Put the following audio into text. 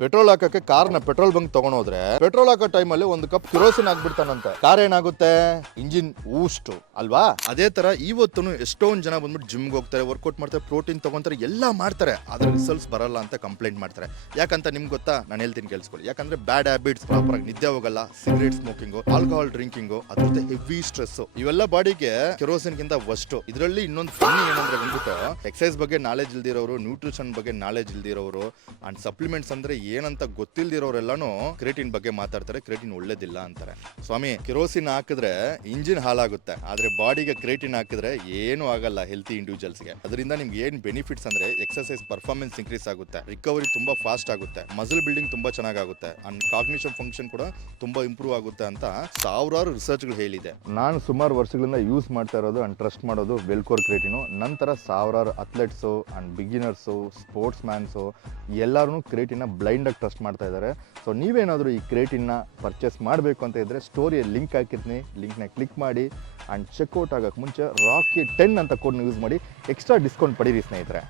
Petrol ಹಾಕಕ್ಕೆ ಕಾರ್ನ petrol bunk ತಗೊಂಡೋದ್ರೆ petrol ಹಾಕೋ ಟೈಮಲ್ಲಿ ಒಂದು ಕಪ್ ಕಿರೋಸಿನ್ ಹಾಕ್ಬಿಡ್ತಾನಂತೆ. ಕಾರ್ ಏನಾಗುತ್ತೆ, ಇಂಜಿನ್ ಊಸ್ಟ್ ಅಲ್ವಾ. ಅದೇ ತರ ಇವತ್ತು ಎಷ್ಟೊಂದು ಜನ ಬಂದ್ಬಿಟ್ಟು ಜಿಮ್ಗೆ ಹೋಗ್ತಾರೆ, ವರ್ಕೌಟ್ ಮಾಡ್ತಾರೆ, ಪ್ರೋಟೀನ್ ತಗೊಂತಾರೆ, ಎಲ್ಲ ಮಾಡ್ತಾರೆ, ಆದ್ರೆ ರಿಸಲ್ಟ್ಸ್ ಬರಲ್ಲ ಅಂತ ಕಂಪ್ಲೇಂಟ್ ಮಾಡ್ತಾರೆ. ಯಾಕಂತ ನಿಮ್ಗೆ ಗೊತ್ತಾ? ನಾನು ಹೇಳ್ತೀನಿ ಕೇಳಿಸ್ಕೊಳ್ಳಿ. ಯಾಕಂದ್ರೆ ಬ್ಯಾಡ್ ಹ್ಯಾಬಿಟ್ಸ್, ಪ್ರಾಪರ್ ಆಗಿ ನಿದ್ದೆ ಹೋಗಲ್ಲ, ಸಿಗರೇಟ್ ಸ್ಮೋಕಿಂಗು, ಆಲ್ಕೋಹಾಲ್ ಡ್ರಿಂಕಿಂಗು, ಅದ್ರ ಜೊತೆ ಹೆವಿ ಸ್ಟ್ರೆಸ್, ಇವೆಲ್ಲ ಬಾಡಿಗೆ ಕೆರೋಸಿನ್ ಗಿಂತ ವರ್ಸ್ಟ್. ಇದರಲ್ಲಿ ಇನ್ನೊಂದು ಫನ್ನಿ ಏನಂದ್ರೆ ಬಂದ್ಬಿಟ್ಟು ಎಕ್ಸಸೈಸ್ ಬಗ್ಗೆ ನಾಲೆಜ್ ಇಲ್ದಿರೋರು, ನ್ಯೂಟ್ರಿಷನ್ ಬಗ್ಗೆ ನಾಲೆಜ್ ಇಲ್ದಿರೋರು, ಅಂಡ್ ಸಪ್ಲಿಮೆಂಟ್ಸ್ ಅಂದ್ರೆ ಏನಂತ ಗೊತ್ತಿಲ್ದಿರೋರೆಲ್ಲಾನು ಕ್ರೇಟಿನ್ ಬಗ್ಗೆ ಮಾತಾಡ್ತಾರೆ. ಕ್ರೇಟಿನ್ ಒಳ್ಳೇದಿಲ್ಲ ಅಂತಾರೆ. ಸ್ವಾಮಿ, ಕೆರೋಸಿನ್ ಹಾಕಿದ್ರೆ ಇಂಜಿನ್ ಹಾಳಾಗುತ್ತೆ, ಆದ್ರೆ ಬಾಡಿಗೆ ಕ್ರೇಟಿನ್ ಹಾಕಿದ್ರೆ ಏನು ಆಗಲ್ಲ ಹೆಲ್ತಿ ಇಂಡಿವಿಜುವಲ್ಸ್ಗೆ. ಅದರಿಂದ ನಿಮ್ಗೆ ಏನ್ ಬೆನಿಫಿಟ್ಸ್ ಅಂದ್ರೆ ಎಕ್ಸರ್ಸೈಸ್ ಪರ್ಫಾರ್ಮೆನ್ಸ್ ಇನ್ಕ್ರೀಸ್ ಆಗುತ್ತೆ, ರಿಕವರಿ ತುಂಬಾ ಫಾಸ್ಟ್ ಆಗುತ್ತೆ, ಮಸಲ್ ಬಿಲ್ಡಿಂಗ್ ತುಂಬಾ ಚೆನ್ನಾಗುತ್ತೆ, ಅಂಡ್ ಕಾಗ್ನಿಷನ್ ಫಂಕ್ಷನ್ ಕೂಡ ತುಂಬಾ ಇಂಪ್ರೂವ್ ಆಗುತ್ತೆ ಅಂತ ಸಾವಿರಾರು ರಿಸರ್ಚ್ಗಳು ಹೇಳಿದೆ. ನಾನು ಸುಮಾರು ವರ್ಷಗಳಿಂದ ಯೂಸ್ ಮಾಡ್ತಾ ಇರೋದು ಅಂಡ್ ಟ್ರಸ್ಟ್ ಮಾಡೋದು ವೆಲ್ಕೋರ್ ಕ್ರೇಟಿನು. ನಂತರ ಸಾವಿರಾರು ಅಥ್ಲೆಟ್ಸು ಅಂಡ್ ಬಿಗಿನರ್ಸು, ಸ್ಪೋರ್ಟ್ಸ್ ಮ್ಯಾನ್ಸು ಎಲ್ಲರೂ ಕ್ರೇಟಿನ ಬ್ಲೈಂಡ್ ಆಗಿ ಟ್ರಸ್ಟ್ ಮಾಡ್ತಾ ಇದ್ದಾರೆ. ಸೊ ನೀವೇನಾದರೂ ಈ ಕ್ರೇಟಿನ್ನ ಪರ್ಚೇಸ್ ಮಾಡಬೇಕು ಅಂತ ಇದ್ದರೆ ಸ್ಟೋರಿಯಲ್ಲಿ ಲಿಂಕ್ ಹಾಕಿರ್ತೀನಿ, ಲಿಂಕ್ನ ಕ್ಲಿಕ್ ಮಾಡಿ ಆ್ಯಂಡ್ ಚೆಕ್ಔಟ್ ಆಗೋಕ್ಕೆ ಮುಂಚೆ ರಾಕಿ 10 ಅಂತ ಕೋಡ್ನ ಯೂಸ್ ಮಾಡಿ ಎಕ್ಸ್ಟ್ರಾ ಡಿಸ್ಕೌಂಟ್ ಪಡೀರಿ ಸ್ನೇಹಿತರೆ.